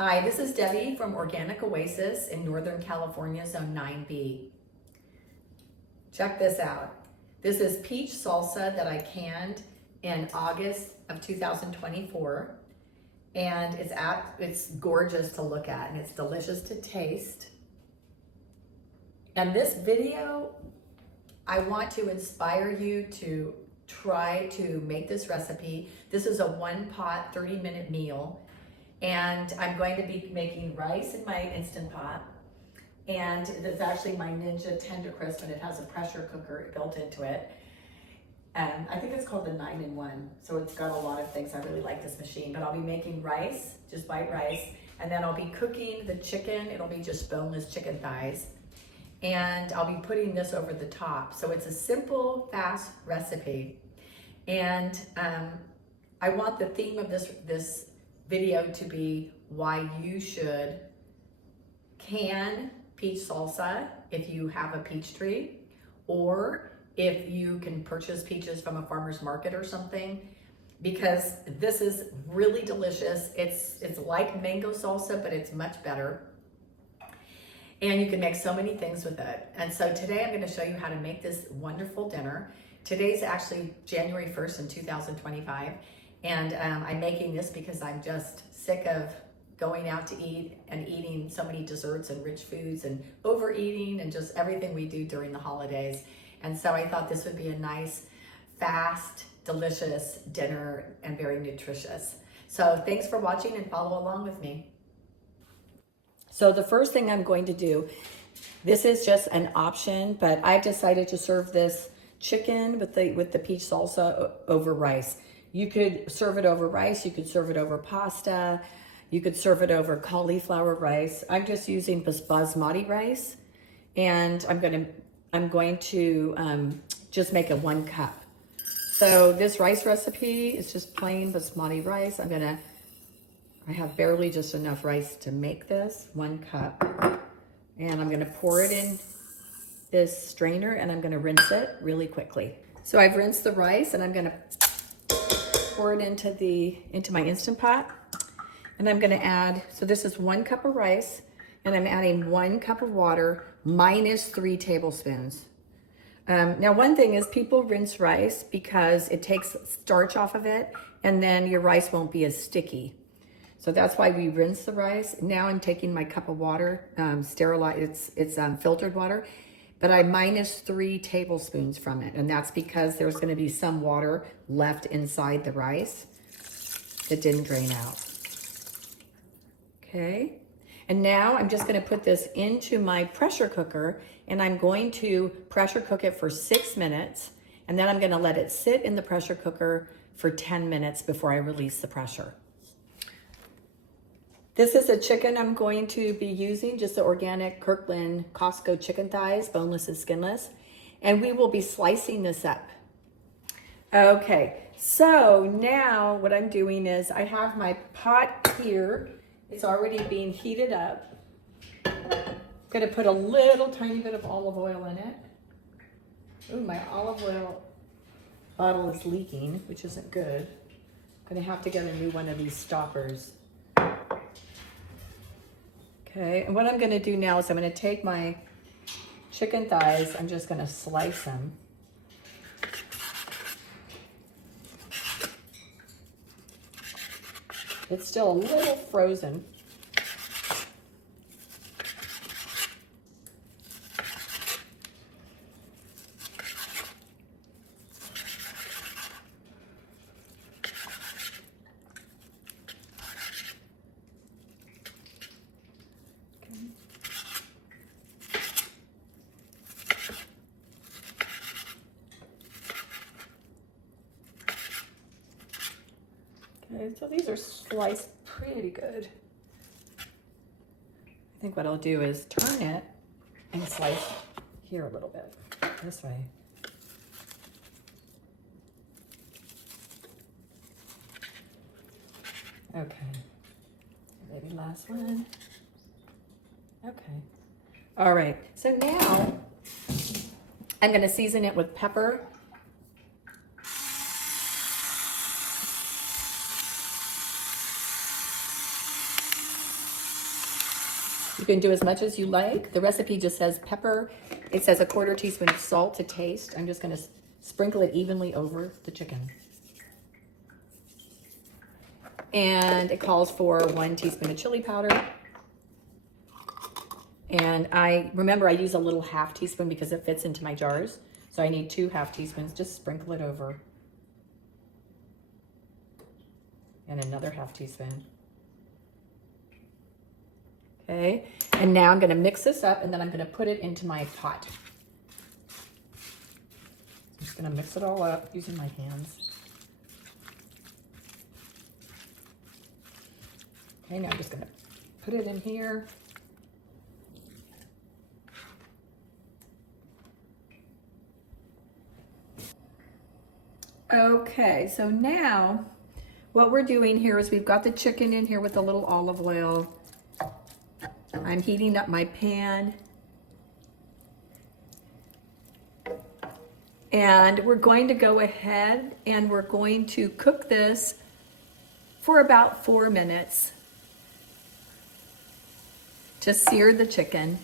Hi, this is Debbie from Organic Oasis in Northern California, Zone 9B. Check this out. This is peach salsa that I canned in August of 2024. And it's gorgeous to look at and it's delicious to taste. And this video, I want to inspire you to try to make this recipe. This is a one pot, 30-minute meal. And I'm going to be making rice in my Instant Pot. And it's actually my Ninja Tender Crisp, and it has a pressure cooker built into it. And I think it's called the 9-in-1. So it's got a lot of things. I really like this machine. But I'll be making rice, just white rice. And then I'll be cooking the chicken. It'll be just boneless chicken thighs. And I'll be putting this over the top. So it's a simple, fast recipe. And I want the theme of this video to be why you should can peach salsa if you have a peach tree, or if you can purchase peaches from a farmer's market or something, because this is really delicious. It's like mango salsa, but it's much better. And you can make so many things with it. And so today I'm going to show you how to make this wonderful dinner. Today's actually January 1st in 2025. And I'm making this because I'm just sick of going out to eat and eating so many desserts and rich foods and overeating and just everything we do during the holidays. And so I thought this would be a nice, fast, delicious dinner and very nutritious. So thanks for watching and follow along with me. So the first thing I'm going to do, this is just an option, but I've decided to serve this chicken with the peach salsa over rice. You could serve it over rice, you could serve it over pasta, you could serve it over cauliflower rice. I'm just using basmati rice, and I'm going to just make it 1 cup. So this rice recipe is just plain basmati rice. I have barely just enough rice to make this 1 cup. And I'm gonna pour it in this strainer and I'm gonna rinse it really quickly. So I've rinsed the rice and I'm gonna pour it into my Instant Pot. And I'm gonna add, so this is 1 cup of rice, and I'm adding 1 cup of water minus 3 tablespoons. Now one thing is people rinse rice because it takes starch off of it, and then your rice won't be as sticky. So that's why we rinse the rice. Now I'm taking my cup of water, sterilized, it's filtered water, but I minus 3 tablespoons from it. And that's because there's gonna be some water left inside the rice that didn't drain out. Okay, and now I'm just gonna put this into my pressure cooker, and I'm going to pressure cook it for 6 minutes, and then I'm gonna let it sit in the pressure cooker for 10 minutes before I release the pressure. This is a chicken I'm going to be using, just the organic Kirkland Costco chicken thighs, boneless and skinless. And we will be slicing this up. Okay, so now what I'm doing is I have my pot here. It's already being heated up. I'm gonna put a little tiny bit of olive oil in it. Ooh, my olive oil bottle is leaking, which isn't good. I'm gonna have to get a new one of these stoppers. Okay, and what I'm gonna do now is I'm gonna take my chicken thighs, I'm just gonna slice them. It's still a little frozen. Okay, so these are sliced pretty good. I think what I'll do is turn it and slice here a little bit, this way. Okay, maybe last one. Okay, all right, so now I'm gonna season it with pepper, You can do as much as you like. The recipe just says pepper. It says a 1/4 teaspoon of salt to taste. I'm just going to sprinkle it evenly over the chicken. And it calls for 1 teaspoon of chili powder. And I use a little 1/2 teaspoon because it fits into my jars. So I need 2 1/2 teaspoons. Just sprinkle it over. And another 1/2 teaspoon. Okay, and now I'm going to mix this up and then I'm going to put it into my pot. I'm just going to mix it all up using my hands. Okay, now I'm just going to put it in here. Okay, so now what we're doing here is we've got the chicken in here with a little olive oil. I'm heating up my pan. And we're going to go ahead and we're going to cook this for about 4 minutes to sear the chicken.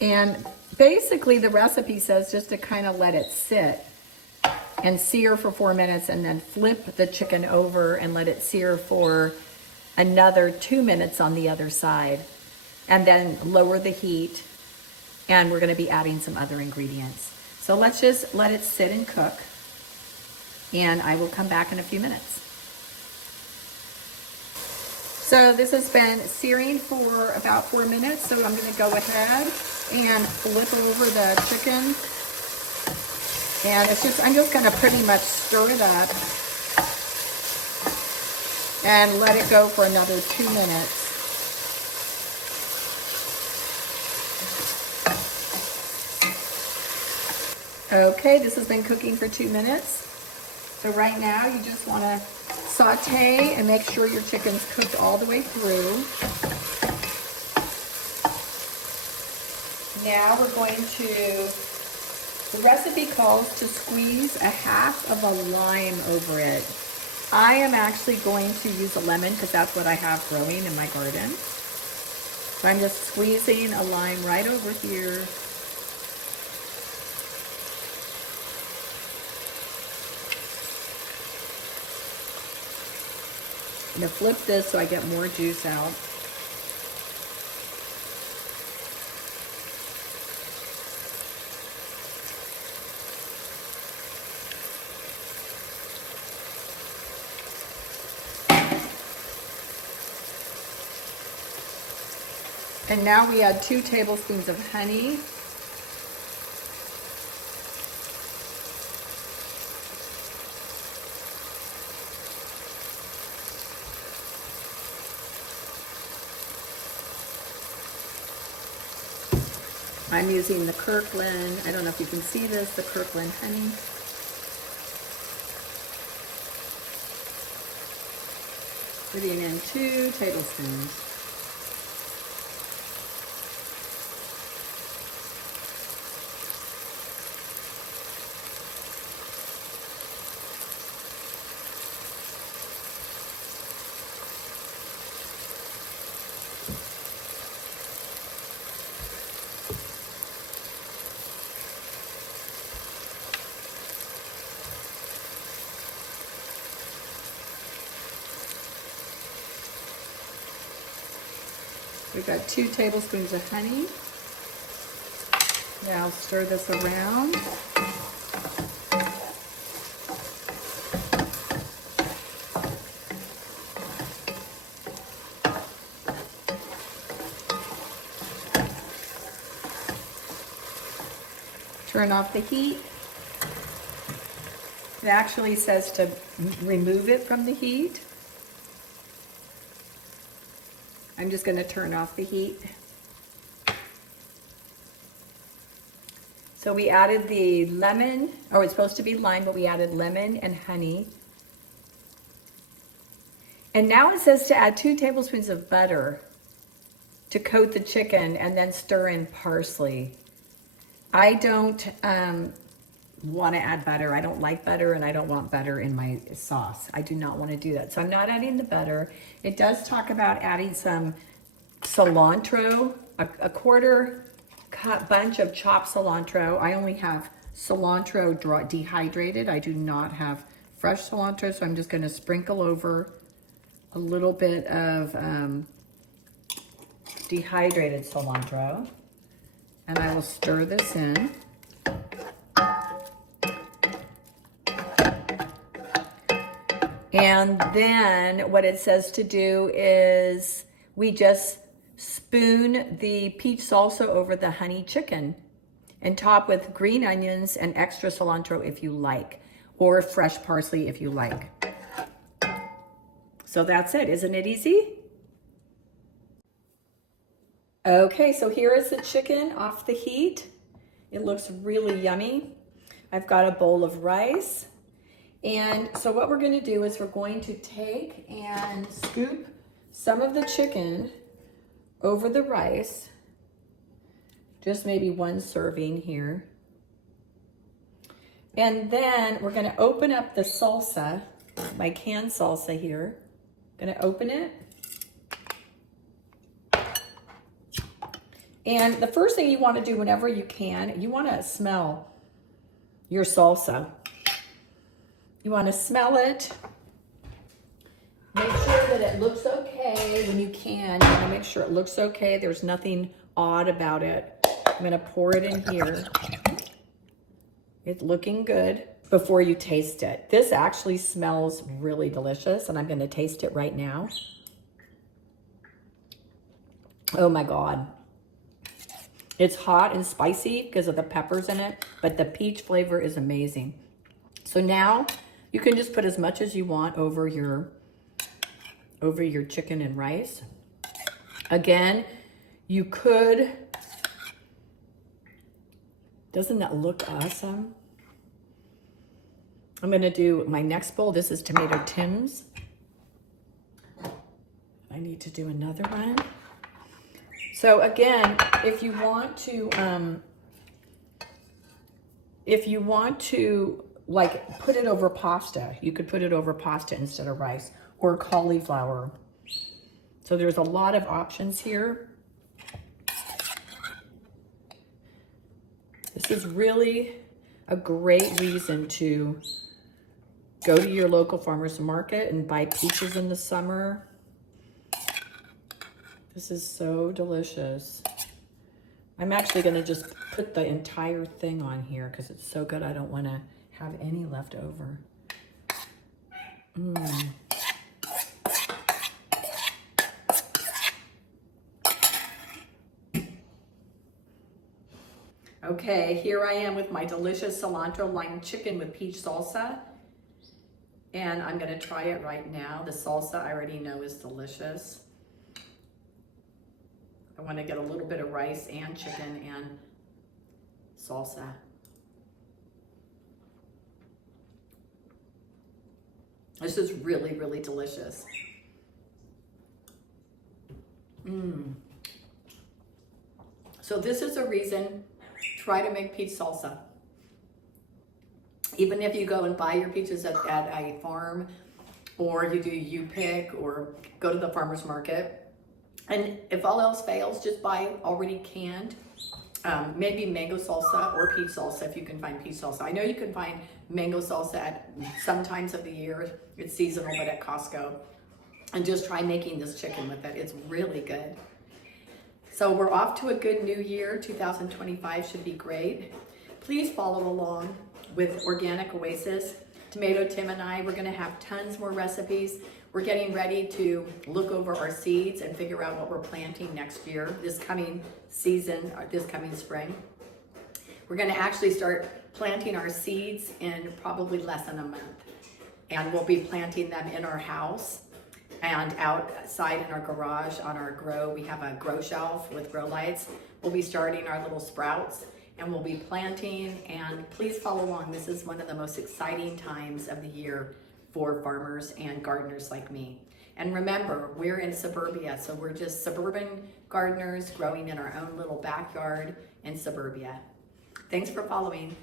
And basically the recipe says just to kind of let it sit and sear for 4 minutes and then flip the chicken over and let it sear for another 2 minutes on the other side. And then lower the heat, and we're going to be adding some other ingredients. So let's just let it sit and cook, and I will come back in a few minutes. So this has been searing for about 4 minutes, so I'm going to go ahead and flip over the chicken. And I'm just going to pretty much stir it up and let it go for another 2 minutes. Okay, this has been cooking for 2 minutes. So right now you just want to saute and make sure your chicken's cooked all the way through. Now we're going to, the recipe calls to squeeze a 1/2 of a lime over it. I am actually going to use a lemon because that's what I have growing in my garden. So I'm just squeezing a lime right over here. I'm going to flip this so I get more juice out. And now we add 2 tablespoons of honey. I'm using the Kirkland, I don't know if you can see this, the Kirkland honey. Putting in 2 tablespoons. We've got 2 tablespoons of honey. Now I'll stir this around. Turn off the heat. It actually says to remove it from the heat. I'm just going to turn off the heat. So we added the lemon, or it's supposed to be lime, but we added lemon and honey. And now it says to add 2 tablespoons of butter to coat the chicken and then stir in parsley. I don't want to add butter. I don't like butter, and I don't want butter in my sauce. I do not want to do that. So I'm not adding the butter. It does talk about adding some cilantro, a quarter cup bunch of chopped cilantro. I only have cilantro dehydrated. I do not have fresh cilantro, so I'm just going to sprinkle over a little bit of dehydrated cilantro, and I will stir this in. And then what it says to do is we just spoon the peach salsa over the honey chicken and top with green onions and extra cilantro if you like, or fresh parsley if you like. So that's it. Isn't it easy? Okay, so here is the chicken off the heat. It looks really yummy. I've got a bowl of rice. And so what we're going to do is we're going to take and scoop some of the chicken over the rice. Just maybe one serving here. And then we're going to open up the salsa, my canned salsa here. Going to open it. And the first thing you want to do whenever you can, you want to smell your salsa. You want to smell it. Make sure that it looks okay when you can. You want to make sure it looks okay. There's nothing odd about it. I'm going to pour it in here. It's looking good before you taste it. This actually smells really delicious, and I'm going to taste it right now. Oh my God. It's hot and spicy because of the peppers in it, but the peach flavor is amazing. So now you can just put as much as you want over your chicken and rice. Again, you could, doesn't that look awesome? I'm gonna do my next bowl. This is tomato Tim's. I need to do another one. So again, if you want to like put it over pasta, you could put it over pasta instead of rice, or cauliflower. So there's a lot of options here. This is really a great reason to go to your local farmer's market and buy peaches in the summer. This is so delicious. I'm actually gonna just put the entire thing on here because it's so good. I don't wanna have any left over. Okay, here I am with my delicious cilantro lime chicken with peach salsa. And I'm gonna try it right now. The salsa I already know is delicious. I want to get a little bit of rice and chicken and salsa. This is really, really delicious. So this is a reason, try to make peach salsa. Even if you go and buy your peaches at a farm, or you do you-pick, or go to the farmer's market. And if all else fails, just buy already canned, maybe mango salsa or peach salsa if you can find peach salsa. I know you can find mango salsa at some times of the year. It's seasonal, but at Costco. And just try making this chicken with it. It's really good. So we're off to a good new year. 2025 should be great. Please follow along with Organic Oasis. Tomato Tim and I, we're gonna have tons more recipes. We're getting ready to look over our seeds and figure out what we're planting next year, this coming season, or this coming spring. We're gonna actually start planting our seeds in probably less than a month. And we'll be planting them in our house and outside in our garage on our grow. We have a grow shelf with grow lights. We'll be starting our little sprouts and we'll be planting, and please follow along. This is one of the most exciting times of the year for farmers and gardeners like me. And remember, we're in suburbia, so we're just suburban gardeners growing in our own little backyard in suburbia. Thanks for following.